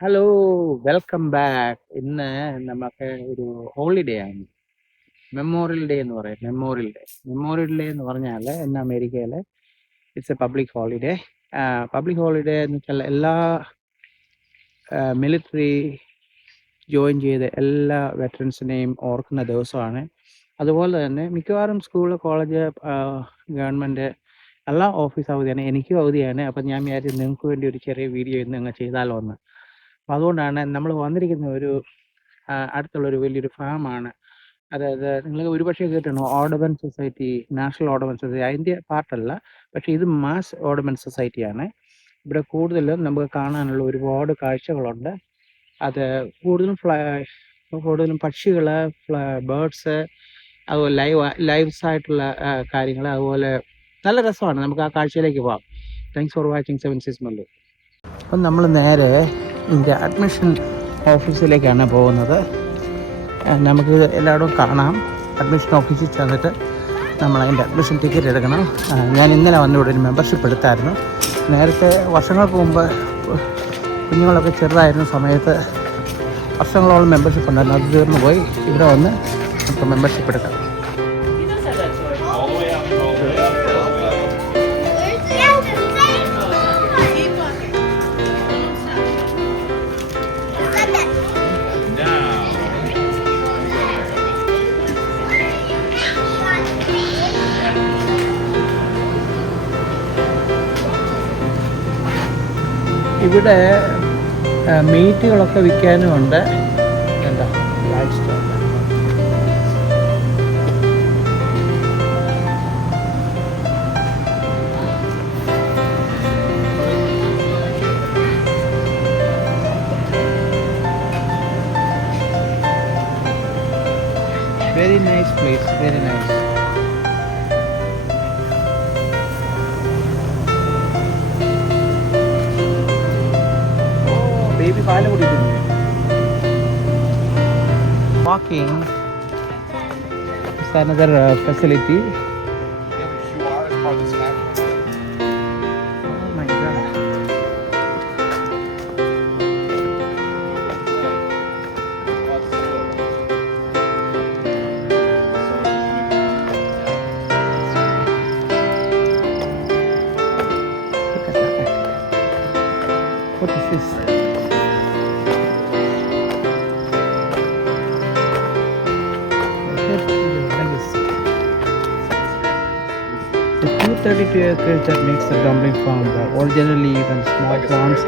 Hello welcome back ഇന്ന് നമുക്ക് ഒരു ഹോളിഡേ ആണ്. മെമ്മോറിയൽ ഡേ എന്ന് പറയും. മെമ്മോറിയൽ ഡേ മെമ്മോറിയൽ ഡേ എന്ന് പറഞ്ഞാൽ ഇന്ന് അമേരിക്കയിൽ it's a public holiday public holiday എന്ന് വെച്ചാൽ എല്ലാ മിലിറ്ററി ജോയിൻ ചെയ്ത എല്ലാ വെറ്ററൻസിനെയും ഓർക്കുന്ന ദിവസമാണ്. അതുപോലെ തന്നെ മിക്കവാറും സ്കൂൾ കോളേജ് ഗവൺമെന്റ് എല്ലാ ഓഫീസ് അവധിയാണ്. എനിക്കും അവധിയാണ്. അപ്പം ഞാൻ വിചാരിച്ചു നിങ്ങൾക്ക് വേണ്ടി ഒരു ചെറിയ വീഡിയോ ഇന്ന് അങ്ങ് ചെയ്താലോ എന്ന്. അപ്പം അതുകൊണ്ടാണ് നമ്മൾ വന്നിരിക്കുന്ന ഒരു അടുത്തുള്ള ഒരു വലിയൊരു ഫാമാണ്. അതായത് നിങ്ങൾ ഒരുപക്ഷെ കേട്ടിട്ടുണ്ടോ? Audubon society national Audubon society അതിന്റെ പാർട്ടല്ല പക്ഷേ ഇത് മാസ് ഓർഡബൻ സൊസൈറ്റിയാണ് ഇവിടെ കൂടുതലും നമുക്ക് കാണാനുള്ള ഒരുപാട് കാഴ്ചകളുണ്ട്. അത് കൂടുതലും ഫ്ലൈ കൂടുതലും പക്ഷികൾ ബേർഡ്സ് അതുപോലെ ലൈവ് ലൈവ്സ് ആയിട്ടുള്ള കാര്യങ്ങൾ അതുപോലെ നല്ല രസമാണ്. നമുക്ക് ആ കാഴ്ചയിലേക്ക് പോവാം. Thanks for watching seven six month അപ്പം നമ്മൾ നേരെ ഇതിന്റെ അഡ്മിഷൻ ഓഫീസിലേക്കാണ് പോകുന്നത്. നമുക്ക് എല്ലായിടവും കാണാം. അഡ്മിഷൻ ഓഫീസിൽ ചെന്നിട്ട് നമ്മൾ അതിന്റെ അഡ്മിഷൻ ടിക്കറ്റ് എടുക്കണം. ഞാൻ ഇന്നലെ വന്നിവിടെ ഒരു മെമ്പർഷിപ്പ് എടുത്തായിരുന്നു. നേരത്തെ വർഷങ്ങൾക്ക് മുമ്പ് കുഞ്ഞുങ്ങളൊക്കെ ചെറുതായിരുന്ന സമയത്ത് വർഷങ്ങളോളം മെമ്പർഷിപ്പ് ഉണ്ടായിരുന്നു. അത് തീർന്നു പോയി. ഇവിടെ വന്ന് നമുക്ക് മെമ്പർഷിപ്പ് എടുക്കാം. ഇവിടെ മീറ്റുകളൊക്കെ വിൽക്കാനും ഉണ്ട്. എന്താ? Life store very nice place very nice baby പാൽ കുടിക്കുന്നു walking another uh, facility oh acres that makes the dumpling farm were originally even small farms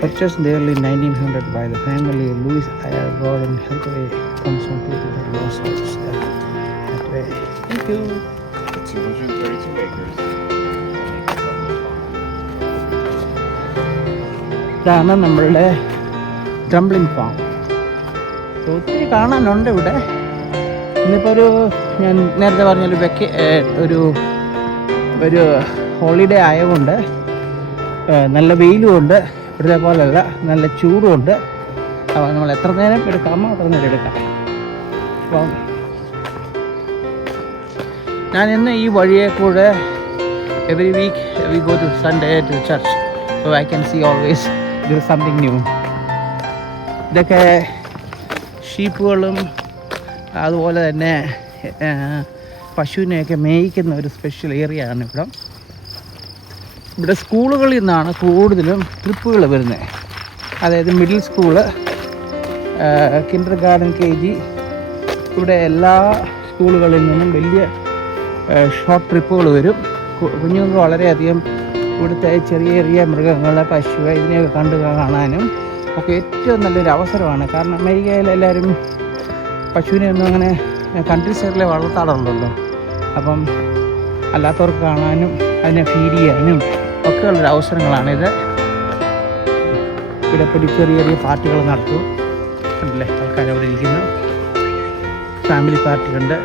purchased nearly 1900 by the family Louis Ayer Gordon Hathaway comes from people that lost houses there. That way. Thank you. 232 acres. ഇതാണ് നമ്മളുടെ dumpling farm ഒത്തിരി കാണാനുണ്ട് ഇവിടെ ഇന്നിപ്പോൾ ഒരു ഞാൻ നേരത്തെ പറഞ്ഞൊരു വെക്ക ഏഹ് ഒരു ഒരു ഹോളിഡേ ആയതുകൊണ്ട് നല്ല വെയിലും ഉണ്ട് ഇവിടുത്തെ പോലെയല്ല നല്ല ചൂടും ഉണ്ട്. അപ്പോൾ നമ്മൾ എത്ര നേരം എടുക്കാമോ അത്ര നേരം എടുക്കാം. അപ്പം ഞാൻ ഇന്ന് ഈ വഴിയെ കൂടെ every week we go to Sunday to church so I can see always there something new ഇതൊക്കെ ഷീപ്പുകളും അതുപോലെ തന്നെ പശുവിനെയൊക്കെ മേയിക്കുന്ന ഒരു സ്പെഷ്യൽ ഏരിയ ആണ് ഇവിടെ. ഇവിടെ സ്കൂളുകളിൽ നിന്നാണ് കൂടുതലും ട്രിപ്പുകൾ വരുന്നത്. അതായത് middle school kindergarten K G ഇവിടെ എല്ലാ സ്കൂളുകളിൽ നിന്നും വലിയ ഷോർട്ട് ട്രിപ്പുകൾ വരും. കുഞ്ഞുങ്ങൾ കുഞ്ഞുങ്ങൾക്ക് വളരെയധികം ഇവിടുത്തെ ചെറിയ ചെറിയ മൃഗങ്ങളെ പശു ഇതിനെയൊക്കെ കണ്ടു കാണാനും ഒക്കെ ഏറ്റവും നല്ലൊരു അവസരമാണ്. കാരണം അമേരിക്കയിൽ എല്ലാവരും പശുവിനെ ഒന്നും അങ്ങനെ കൺട്രി സൈഡിലെ വളർത്താറുണ്ടല്ലോ. അപ്പം അല്ലാത്തവർക്ക് കാണാനും അതിനെ ഫീഡ് ചെയ്യാനും ഒക്കെയുള്ളൊരു അവസരങ്ങളാണിത്. ഇവിടെ ഇപ്പോൾ ചെറിയ ചെറിയ പാർട്ടികൾ നടത്തും കണ്ടില്ലേ? ആൾക്കാർ അവിടെ ഇരിക്കുന്നു. ഫാമിലി പാർട്ടിയുണ്ട്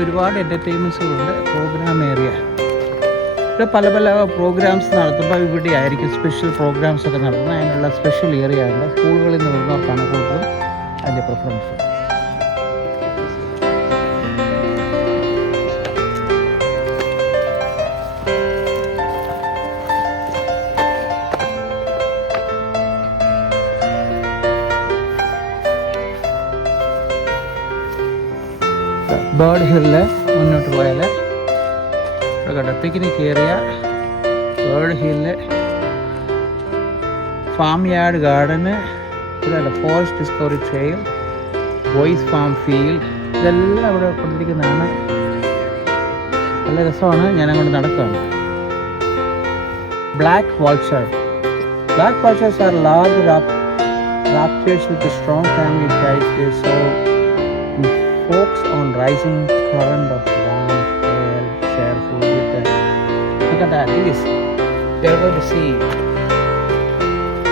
ഒരുപാട് എന്റർടൈൻമെന്റ്സുകളുണ്ട് പ്രോഗ്രാം ഏരിയ ഇവിടെ പല പല പ്രോഗ്രാംസ് നടത്തുമ്പോൾ ഇവിടെ ആയിരിക്കും സ്പെഷ്യൽ പ്രോഗ്രാംസ് ഒക്കെ നടത്തുന്നത്. അതിനുള്ള സ്പെഷ്യൽ ഏറിയ ആയിരുന്നു സ്കൂളുകളിൽ നിന്ന് വരുന്നവർക്കാണ് കൂടുതലും അതിന്റെ പ്രിഫറൻസ് ബേർഡ് ഹില്ല് മുന്നോട്ട് പോയാൽ കണ്ടോ പിക്നിക് കയറിയ world hill farm yard garden ഇവിടെ forest discovery trail boys farm field ഇതെല്ലാം ഇവിടെ കൊണ്ടിരിക്കുന്നതാണ് നല്ല രസമാണ്. ഞാൻ അങ്ങോട്ട് നടക്കുകയാണ് black vulture black vultures are large raptors with a strong family ties. They so focus on rising current of At that. This They're going to see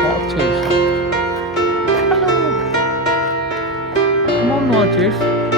vultures. Hello. Come on, vultures.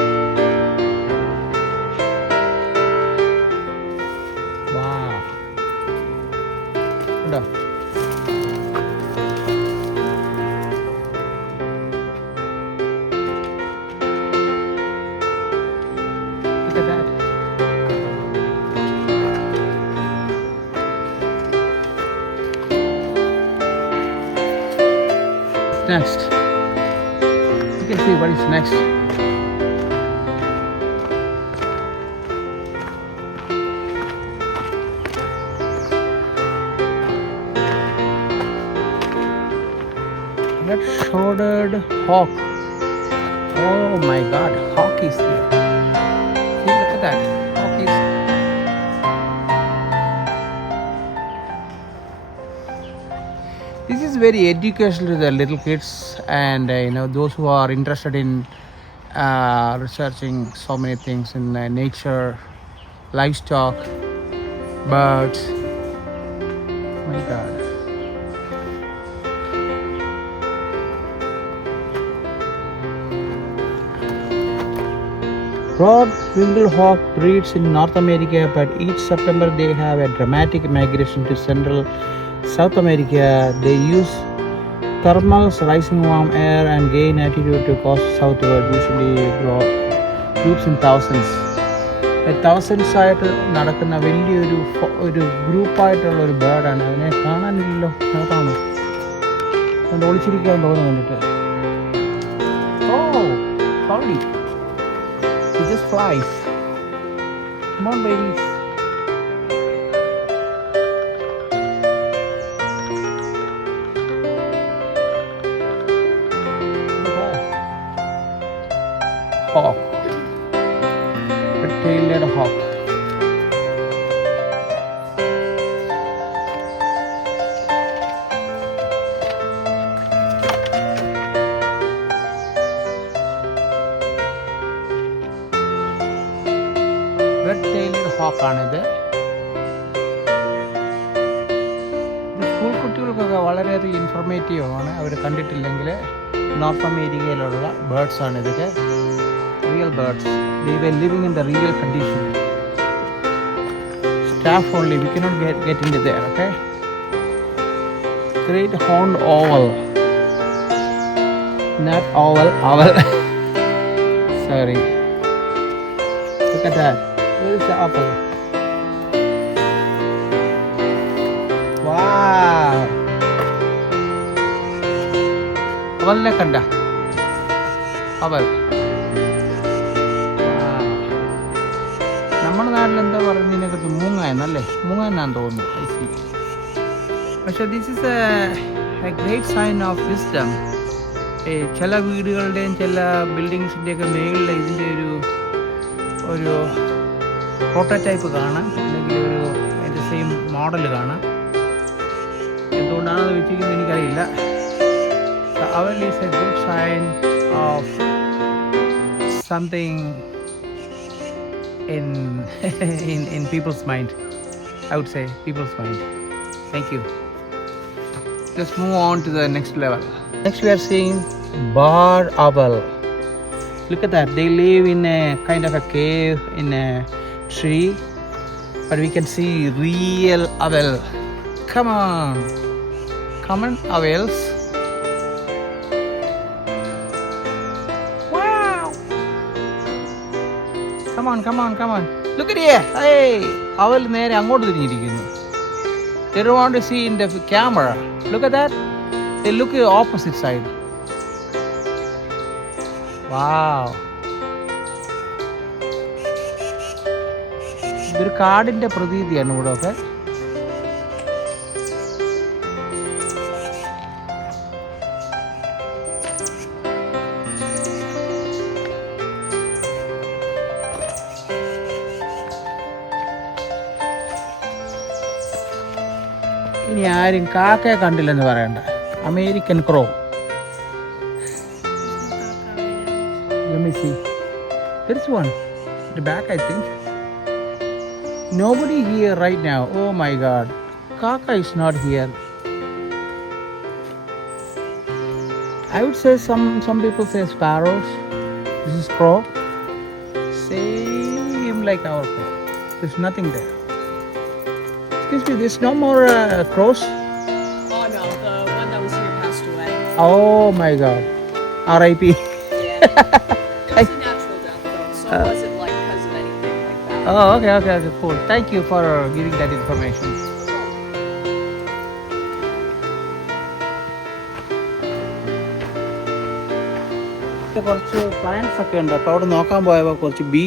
Red-shouldered hawk. Oh my god, hawk is here. See, look at that. Hawk is this is very educational to the little kids and uh, you know those who are interested in uh, researching so many things in uh, nature livestock birds Oh my god Broad-winged hawk breeds in North America, but each September they have a dramatic migration to Central South America. They use thermals, rising warm air, and gain altitude to coast southward, usually groups in thousands. Thousands ആയിട്ട് നടക്കുന്ന വലിയൊരു ഒരു ഗ്രൂപ്പായിട്ടുള്ള ഒരു ബേർഡാണ് അതിനെ കാണാനില്ലല്ലോ അതാണ് അതുകൊണ്ട് ഒളിച്ചിരിക്കാൻ തോന്നുന്നു കണ്ടിട്ട് ഓ sorry life. Come on, ladies. കുട്ടികൾക്കൊക്കെ വളരെയധികം ഇൻഫർമേറ്റീവാണ് അവർ കണ്ടിട്ടില്ലെങ്കിൽ നോർത്ത് അമേരിക്കയിലുള്ള ബേർഡ്സ് ആണ് ഇതൊക്കെ. Real birds they were living in the real condition staff only we cannot get get in there okay great horn owl not owl owl sorry Look at that. അവലിനെ കണ്ട. അവൾ. നമ്മുടെ നാട്ടിൽ എന്താ പറയുന്നതിനെ കുറിച്ച് മൂങ്ങ എന്നല്ലേ മൂങ്ങ എന്നാന്ന് തോന്നുന്നു. പക്ഷെ this is a great sign of wisdom ചില വീടുകളുടെയും ചില ബിൽഡിങ്സിന്റെയൊക്കെ മേളിൽ ഇതിന്റെ ഒരു ഒരു പ്രോട്ടോടൈപ്പ് കാണാം. അല്ലെങ്കിൽ ഒരു അതിന്റെ സെയിം മോഡൽ കാണാം. എന്തുകൊണ്ടാണെന്ന് വെച്ചിരിക്കുന്നത് എനിക്കറിയില്ല. the owl is a good sign of something in in in people's mind. I would say people's mind. Thank you. Let's move on to the next level. Next we are seeing bar owl. Look at that. They live in a kind of a cave in a tree but we can see real owl. Come on. Common owls. On. Look at here. Hey, owl നേരെ അങ്ങോട്ട് തിരിഞ്ഞിരിക്കുന്നു. They don't want to see in the camera. Look at that. They look at the opposite side. Wow. ഇതൊരു കാടിന്റെ പ്രതീതിയാണ് ഇവിടെ ഒക്കെ ആരും കാക്കയെ കണ്ടില്ലെന്ന് പറയണ്ട American crow Let me see. There's one. The back, I think. Nobody here right now. Oh my god. Kaka is not here. I would say some some people say sparrows. This is crow. Same like our crow. There's nothing there. Excuse me, there's no more uh, crows. Oh my god. R.I.P. Yeah. it was a natural death though, so Uh, it wasn't like because of anything like that. Oh, okay, okay, okay, cool. Thank you for uh, giving that information. കുറച്ച് plants ഒക്കെ ഉണ്ട് അപ്പോൾ അവിടെ നോക്കാൻ പോയപ്പോൾ കുറച്ച് B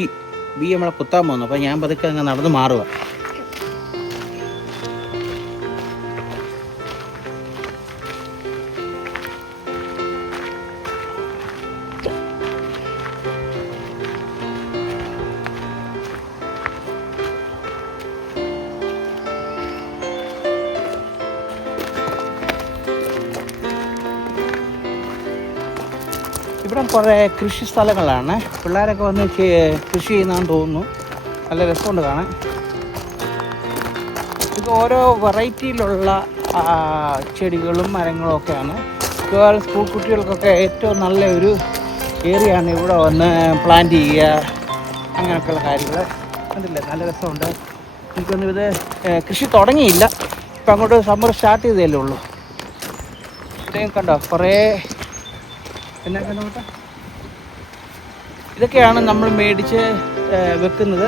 B നമ്മളെ കുത്താൻ പോന്നു അപ്പോൾ ഞാൻ പതുക്കെ അങ്ങ് നടന്ന് മാറുക ഇവിടെ കുറേ കൃഷി സ്ഥലങ്ങളാണ്. പിള്ളേരൊക്കെ വന്ന് കൃഷി ചെയ്യുന്നതെന്ന് തോന്നുന്നു. നല്ല രസമുണ്ട് കാണാൻ. ഇത് ഓരോ വെറൈറ്റിയിലുള്ള ചെടികളും മരങ്ങളും ഒക്കെയാണ്. ഇതുപോലെ സ്കൂൾ കുട്ടികൾക്കൊക്കെ ഏറ്റവും നല്ല ഒരു ഏരിയ ആണ് ഇവിടെ വന്ന് പ്ലാന്റ് ചെയ്യുക അങ്ങനെയൊക്കെയുള്ള കാര്യങ്ങൾ. അതില്ല നല്ല രസമുണ്ട്. എനിക്കൊന്നും ഇത് കൃഷി തുടങ്ങിയില്ല. ഇപ്പം അങ്ങോട്ട് സമ്മർ സ്റ്റാർട്ട് ചെയ്തതല്ലേ ഉള്ളൂ. ഇത്രയും കണ്ടോ? കുറേ ഇതൊക്കെയാണ് നമ്മൾ മേടിച്ച് വെക്കുന്നത്.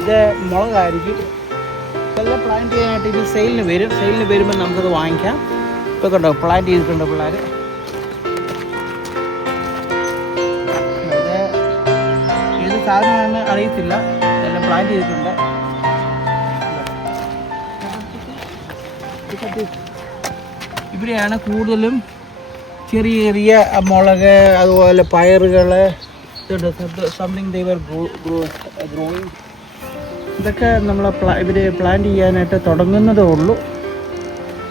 ഇത് മുളകായിരിക്കും. ഇതെല്ലാം പ്ലാന്റ് ചെയ്യാനായിട്ട് ഇത് സെയിലിന് വരും. സെയിലിന് വരുമ്പോൾ നമുക്കത് വാങ്ങിക്കാം. ഇപ്പോൾ കണ്ടോ പ്ലാന്റ് ചെയ്തിട്ടുണ്ട് പിള്ളേർ ഏത് സാധനമാണെന്ന് അറിയത്തില്ല. ഇതെല്ലാം പ്ലാന്റ് ചെയ്തിട്ടുണ്ട്. ഇവിടെയാണ് കൂടുതലും ചെറിയ ചെറിയ മുളക് അതുപോലെ പയറുകൾ സംതിങ് ദൈവർ ഗ്രോയിങ് ഇതൊക്കെ നമ്മൾ ഇവർ പ്ലാന്റ് ചെയ്യാനായിട്ട് തുടങ്ങുന്നതേ ഉള്ളൂ.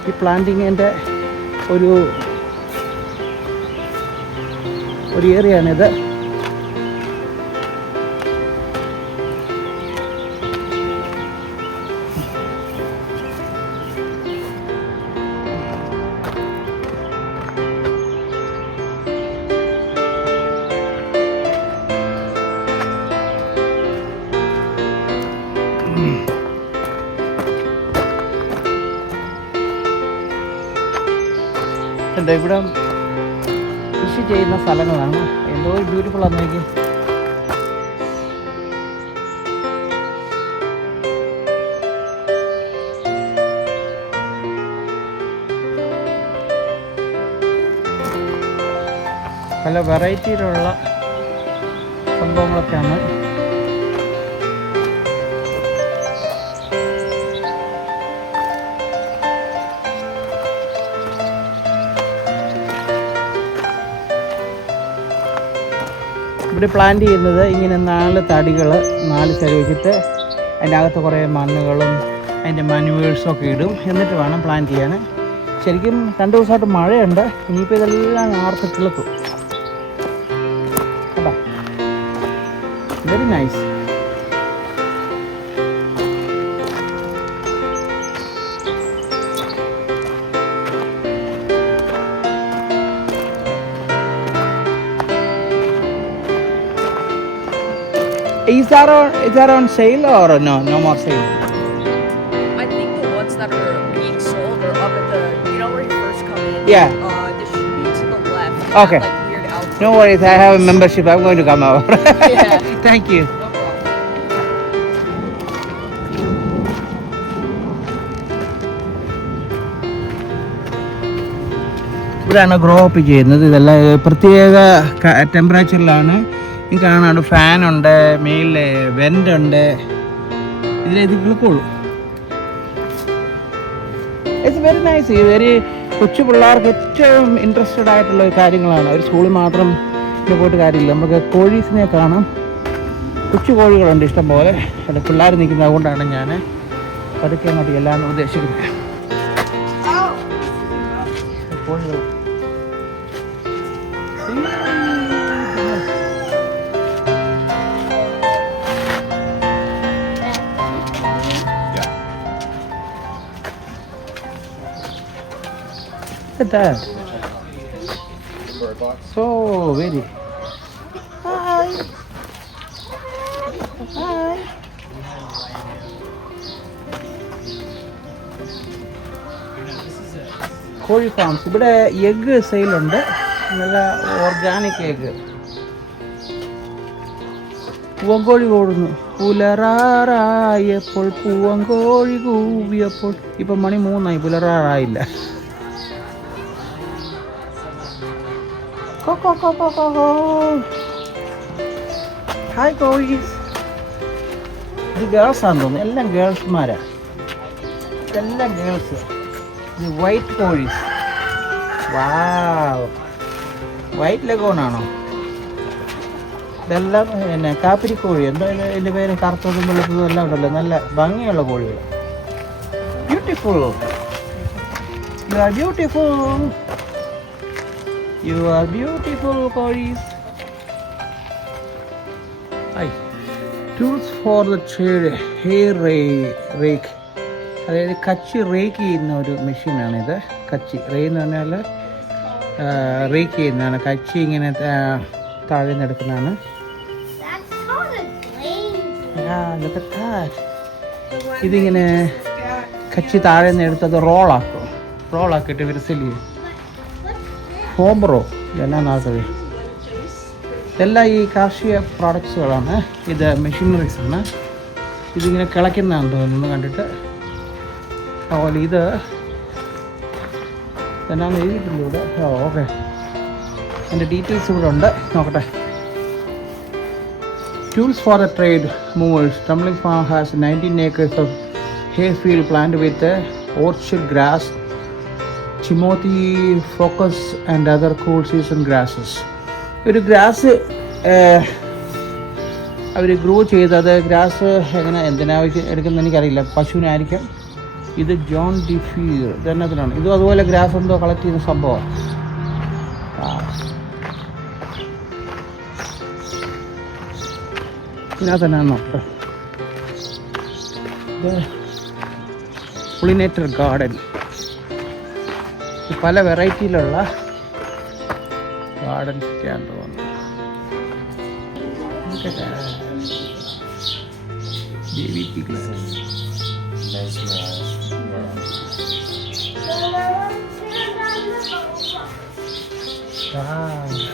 ഈ പ്ലാന്റിങ്ങിന്റെ ഒരു ഒരു ഏരിയയാണിത് ഇവിടെ കൃഷി ചെയ്യുന്ന സ്ഥലങ്ങളാണ്. എന്തോ ബ്യൂട്ടിഫുൾ ആണെന്നെനിക്ക് പല വെറൈറ്റിയിലുള്ള സംഭവങ്ങളൊക്കെയാണ്. ഇവിടെ പ്ലാന്റ് ചെയ്യുന്നത് ഇങ്ങനെ നാല് തടികൾ നാല് സൈഡ് വെച്ചിട്ട് അതിന്റെ അകത്ത് കുറേ മണ്ണുകളും അതിന്റെ മനുവേഴ്സൊക്കെ ഇടും. എന്നിട്ട് വേണം പ്ലാന്റ് ചെയ്യാൻ. ശരിക്കും രണ്ട് ദിവസമായിട്ട് മഴയുണ്ട്. ഇനിയിപ്പോൾ ഇതെല്ലാം ആർത്ത് കിളുക്കും. കേട്ടോ very nice Is that on is that on sale or no? No more sale. I think the ones that are being sold are up at the, you know where you first come in? Yeah. Uh, this should be to the left. They Okay. Have, like weird outfits. No worries. I have a membership. I'm going to come over. Yeah. Thank you. No problem. ഇവിടെയാണ് grow up ചെയ്യുന്നത് ഇതെല്ലാം ഏ, പ്രത്യേക ടെമ്പറേച്ചറിലാണ് ഈ കാണാണ്ട് ഫാനുണ്ട് മേളിൽ വെന്റ് ഉണ്ട് ഇതിലേക്ക് കിളക്കുള്ളൂ ഇറ്റ്സ് വെരി നൈസ് വെരി കൊച്ചു പിള്ളേർക്ക് ഏറ്റവും ഇൻട്രസ്റ്റഡ് ആയിട്ടുള്ള കാര്യങ്ങളാണ്. ഒരു സ്കൂളിൽ മാത്രം പോയിട്ട് കാര്യമില്ല. നമുക്ക് കോഴീസിനെ കാണാം. കൊച്ചു കോഴികളുണ്ട് ഇഷ്ടം പോലെ അത് പിള്ളേർ നിൽക്കുന്നത് അതുകൊണ്ടാണ് ഞാൻ പതുക്കെ അങ്ങോട്ട് എല്ലാം ഉദ്ദേശിക്കുന്നത്. At that. So very. Hi. Hi. കോഴി ഫാംസ് ഇവിടെ എഗ്ഗ് സെയിലുണ്ട് നല്ല ഓർഗാനിക് എഗ്ഗ് പൂവങ്കോഴി കൂടുന്നു പുലറാറായപ്പോൾ പൂവങ്കോഴി കൂവിയപ്പോൾ ഇപ്പം മണി മൂന്നായി പുലറാറായില്ല Go, go, go, go, go, go. Hi കോഴീസ് ഇത് ഗേൾസ് ആണെന്ന് തോന്നുന്നു എല്ലാം ഗേൾസ്മാരാ എല്ലാം ഗേൾസ് ഇത് വൈറ്റ് കോഴീസ് വാവ് വൈറ്റ് ലഗോണാണോ ഇതെല്ലാം പിന്നെ കാപ്പിരി കോഴി. എന്താ ഇത് ഇതിന്റെ പേര് കറുത്തതും വെളുത്തതും എല്ലാം ഉണ്ടല്ലോ. നല്ല ഭംഗിയുള്ള കോഴികൾ. Beautiful you beautiful you are beautiful കോഴീസ് I tools for the trade hair rake. അതായത് കച്ചി റേക്ക് ചെയ്യുന്ന ഒരു മെഷീനാണിത് കച്ചി റേ എന്ന് പറഞ്ഞാൽ റേക്ക് ചെയ്യുന്നതാണ്. കച്ചി ഇങ്ങനെ താഴെ നിന്ന് എടുക്കുന്നതാണ്. That's how the planes ആ, look at that. ഇതിങ്ങനെ കച്ചി താഴെ നിന്ന് എടുത്ത് അത് റോളാക്കും റോളാക്കിയിട്ട് ഇവർ സെൽ ചെയ്യും. ഹോംബ്രോ ഇതെല്ലാം നാൽപ്പത് ഇതെല്ലാം ഈ കാർഷിക പ്രോഡക്ട്സുകളാണ് ഇത് മെഷീനറീസ് ആണ്. ഇതിങ്ങനെ കിളയ്ക്കുന്നതാണെന്ന് തോന്നുന്നു. കണ്ടിട്ട്. അതുപോലെ ഇത് എന്നാന്ന് എഴുതിയിട്ടുണ്ട് ഇവിടെ ഓ ഓക്കെ. എന്റെ ഡീറ്റെയിൽസ് ഇവിടെ ഉണ്ട്. നോക്കട്ടെ. Tools for the trade movers. Tumbling Farm has 19 acres of hayfield field plant with orchard grass, Timothy focus and other cool season grasses ഒരു ഗ്രാസ് അവർ ഗ്രോ ചെയ്തത് ഗ്രാസ് എങ്ങനെ എന്തിനാവശ്യം എടുക്കുന്ന എനിക്കറിയില്ല. പശുവിനായിരിക്കും. ഇത് ജോൺ ഡിഫീർ ഇതെന്നതിനാണ്. ഇതും അതുപോലെ ഗ്രാസ് എന്തോ കളക്ട് ചെയ്യുന്ന സംഭവം ഇതിനകത്ത് തന്നെ നോക്കട്ടെ ഗാർഡൻ പല വെറൈറ്റിയിലുള്ള ഗാർഡൻസ് ഒക്കെയാണ് തോന്നുന്നു Look at that. Baby piglets. Mesmerized. Wow.